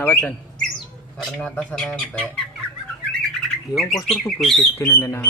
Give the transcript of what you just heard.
Nawacan. Karena atas sana ente. Yung poster tuh gue gini nah.